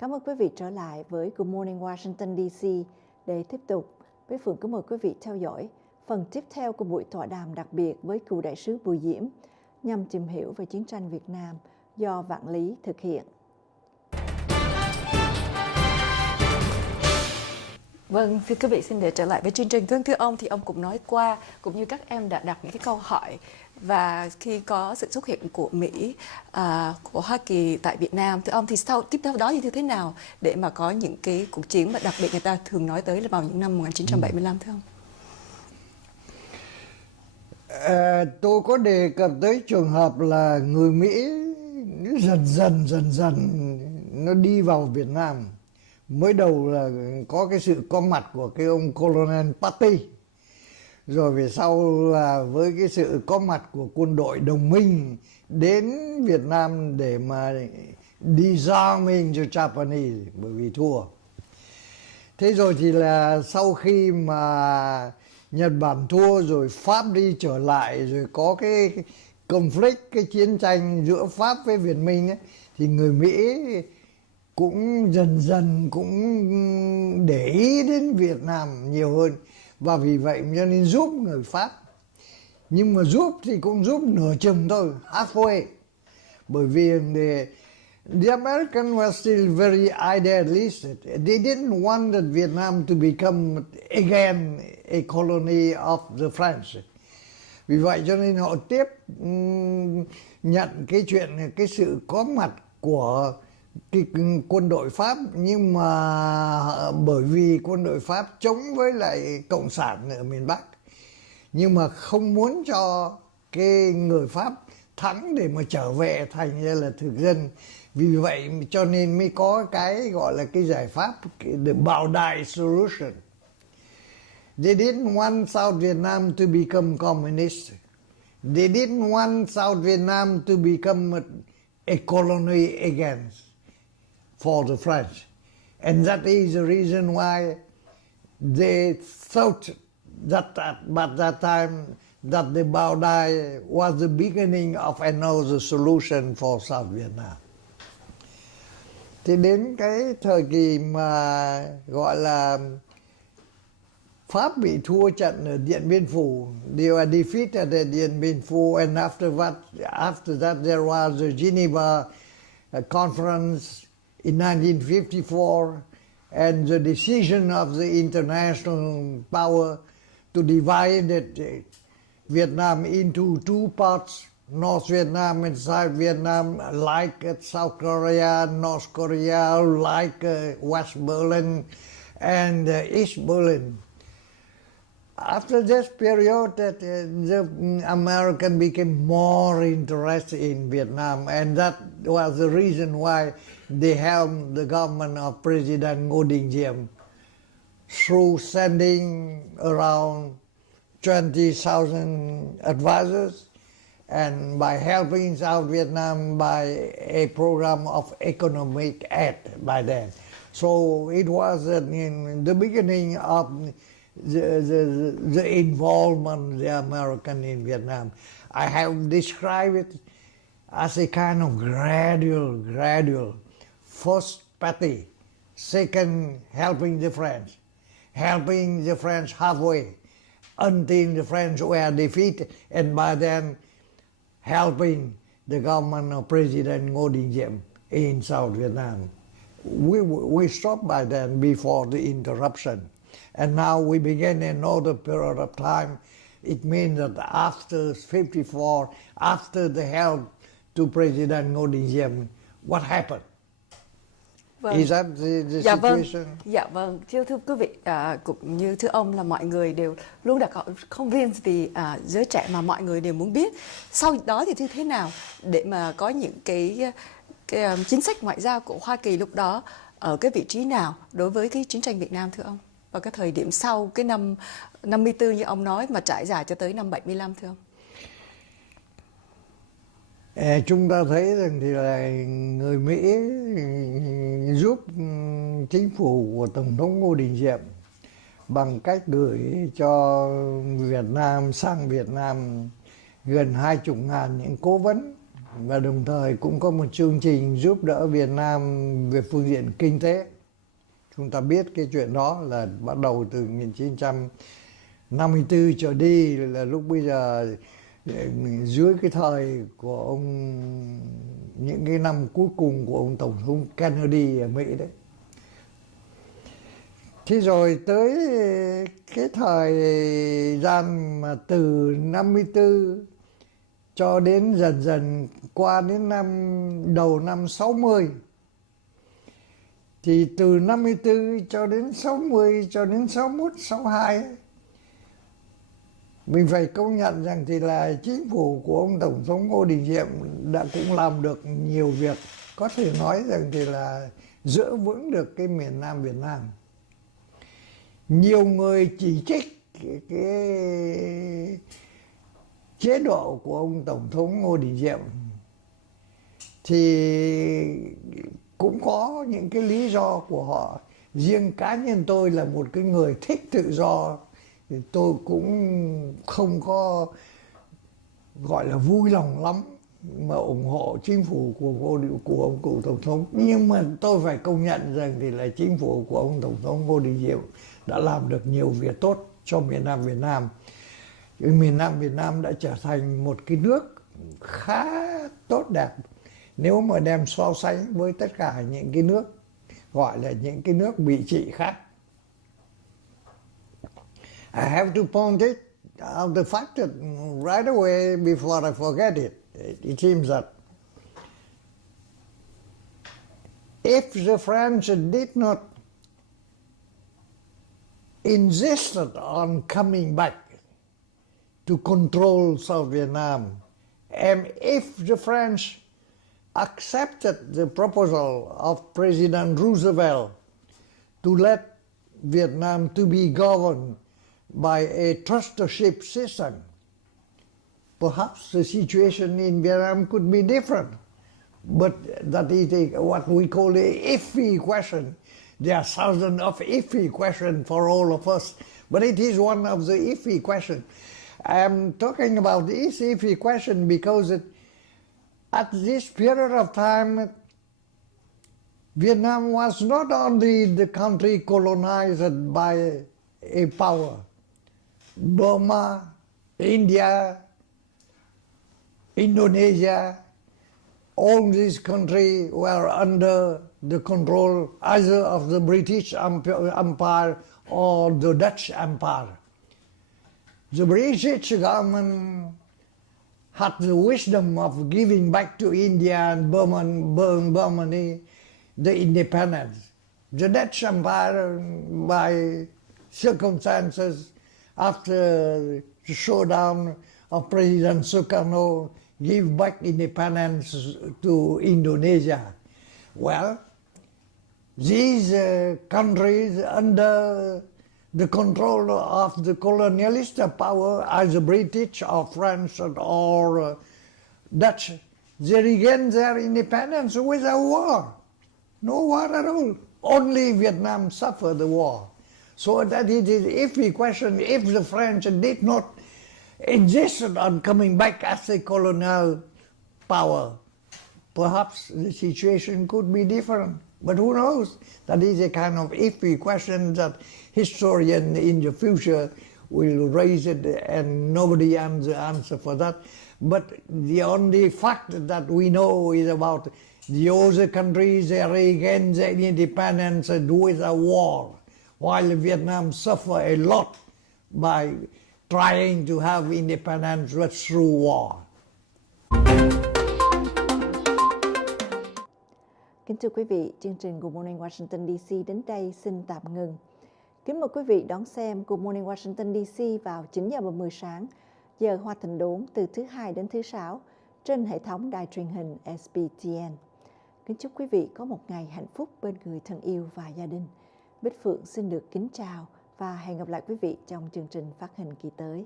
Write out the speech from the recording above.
Cảm ơn quý vị trở lại với Morning Washington D.C. Để tiếp tục, với Phượng kính mời quý vị theo dõi phần tiếp theo của buổi tọa đàm đặc biệt với cựu đại sứ Bùi Diễm nhằm tìm hiểu về chiến tranh Việt Nam do Vạn-Lý thực hiện. Vâng, thưa quý vị, xin để trở lại với chương trình. Thưa ông, thì ông cũng nói qua, cũng như các em đã đặt những cái câu hỏi, và khi có sự xuất hiện của Mỹ, của Hoa Kỳ tại Việt Nam, thưa ông, thì tiếp theo đó như thế nào để mà có những cái cuộc chiến mà đặc biệt người ta thường nói tới là vào những năm 1975, thưa ông? Tôi có đề cập tới trường hợp là người Mỹ dần dần nó đi vào Việt Nam. Mới đầu là có cái sự có mặt của cái ông Colonel Patty, rồi về sau là với cái sự có mặt của quân đội đồng minh đến Việt Nam để mà disarming cho Japanese bởi vì thua. Thế rồi thì là sau khi mà Nhật Bản thua rồi Pháp đi trở lại, rồi có cái conflict, cái chiến tranh giữa Pháp với Việt Minh ấy, thì người Mỹ cũng dần cũng để ý đến Việt Nam nhiều hơn, và vì vậy cho nên giúp người Pháp. Nhưng mà giúp thì cũng giúp nửa chừng thôi, halfway, bởi vì the Americans were still very idealistic. They didn't want that Vietnam to become again a colony of the French. Vì vậy cho nên họ tiếp nhận cái chuyện, cái sự có mặt của cái quân đội Pháp, nhưng mà bởi vì quân đội Pháp chống với lại cộng sản ở miền Bắc, nhưng mà không muốn cho cái người Pháp thắng để mà trở về thành ra là thực dân. Vì vậy cho nên mới có cái gọi là cái giải pháp, the Bảo Đại solution. They didn't want South Vietnam to become communist. They didn't want South Vietnam to become a colony again for the French. And that is the reason why they thought that at that time that the Bảo Đại was the beginning of another solution for South Vietnam. Thì đến cái thời kỳ mà gọi là Pháp bị thua trận ở Điện Biên Phủ, they were defeated at Điện Biên Phủ, and after that there was the Geneva Conference in 1954, and the decision of the international power to divide Vietnam into two parts, North Vietnam and South Vietnam, like South Korea, North Korea, like West Berlin and East Berlin. After this period, the American became more interested in Vietnam, and that was the reason why they helped the government of President Ngô Đình Diệm through sending around 20,000 advisors, and by helping South Vietnam by a program of economic aid by then. So it was in the beginning of the involvement of the American in Vietnam. I have described it as a kind of gradual. First petty, second helping the French halfway until the French were defeated, and by then helping the government of President Ngô Đình Diệm in South Vietnam. We stopped by then before the interruption. And now we begin another period of time. It means that after 54, after the help to President Ngô Đình Diệm, what happened? Vâng. Is that the situation? Dạ vâng. Thưa quý vị, cũng như thưa ông là mọi người đều luôn đặt câu, không riêng vì giới trẻ mà mọi người đều muốn biết sau đó thì như thế nào để mà có những cái chính sách ngoại giao của Hoa Kỳ lúc đó ở cái vị trí nào đối với cái chiến tranh Việt Nam, thưa ông? Và cái thời điểm sau cái năm 54 như ông nói mà trải dài cho tới năm 75, thưa ông? Chúng ta thấy rằng thì là người Mỹ giúp chính phủ của Tổng thống Ngô Đình Diệm bằng cách gửi cho Việt Nam, sang Việt Nam gần 20.000 những cố vấn và đồng thời cũng có một chương trình giúp đỡ Việt Nam về phương diện kinh tế. Chúng ta biết cái chuyện đó là bắt đầu từ 1954 trở đi, là lúc bây giờ dưới cái thời của ông, những cái năm cuối cùng của ông Tổng thống Kennedy ở Mỹ đấy. Thế rồi tới cái thời gian mà từ 54 cho đến dần dần qua đến đầu năm 60, thì từ 54 cho đến 60 cho đến 61, 62 ấy, mình phải công nhận rằng thì là chính phủ của ông Tổng thống Ngô Đình Diệm đã cũng làm được nhiều việc, có thể nói rằng thì là giữ vững được cái miền Nam Việt Nam. Nhiều người chỉ trích cái chế độ của ông Tổng thống Ngô Đình Diệm thì cũng có những cái lý do của họ. Riêng cá nhân tôi là một cái người thích tự do thì tôi cũng không có gọi là vui lòng lắm mà ủng hộ chính phủ của ông cụ Tổng thống. Nhưng mà tôi phải công nhận rằng thì là chính phủ của ông Tổng thống Ngô Đình Diệm đã làm được nhiều việc tốt cho miền Nam Việt Nam. Miền Nam Việt Nam đã trở thành một cái nước khá tốt đẹp nếu mà đem so sánh với tất cả những cái nước gọi là những cái nước bị trị khác. I have to point it out the fact that right away before I forget it, it seems that if the French did not insist on coming back to control South Vietnam, and if the French accepted the proposal of President Roosevelt to let Vietnam to be governed by a trusteeship system, perhaps the situation in Vietnam could be different. But that is what we call an iffy question. There are thousands of iffy questions for all of us, but it is one of the iffy questions. I'm talking about this iffy question because at this period of time, Vietnam was not only the country colonized by a power. Burma, India, Indonesia, all these countries were under the control either of the British Empire or the Dutch Empire. The British government had the wisdom of giving back to India and Burma the independence. The Dutch Empire, by circumstances after the showdown of President Sukarno, gave back independence to Indonesia. Well, these countries under the control of the colonialist power, either British or French or Dutch, they regained their independence without war. No war at all. Only Vietnam suffered the war. So that it is iffy question if the French did not insist on coming back as a colonial power. Perhaps the situation could be different. But who knows? That is a kind of iffy question that historians in the future will raise it, and nobody has the answer for that. But the only fact that we know is about the other countries, they regained their independence with a war, while Vietnam suffered a lot by trying to have independence through war. Kính thưa quý vị, chương trình Good Morning Washington D.C. đến đây xin tạm ngừng. Kính mời quý vị đón xem Good Morning Washington D.C. vào 9 giờ 30 sáng, giờ Hoa Thịnh Đốn từ thứ Hai đến thứ Sáu trên hệ thống đài truyền hình SBTN. Kính chúc quý vị có một ngày hạnh phúc bên người thân yêu và gia đình. Bích Phượng xin được kính chào và hẹn gặp lại quý vị trong chương trình phát hình kỳ tới.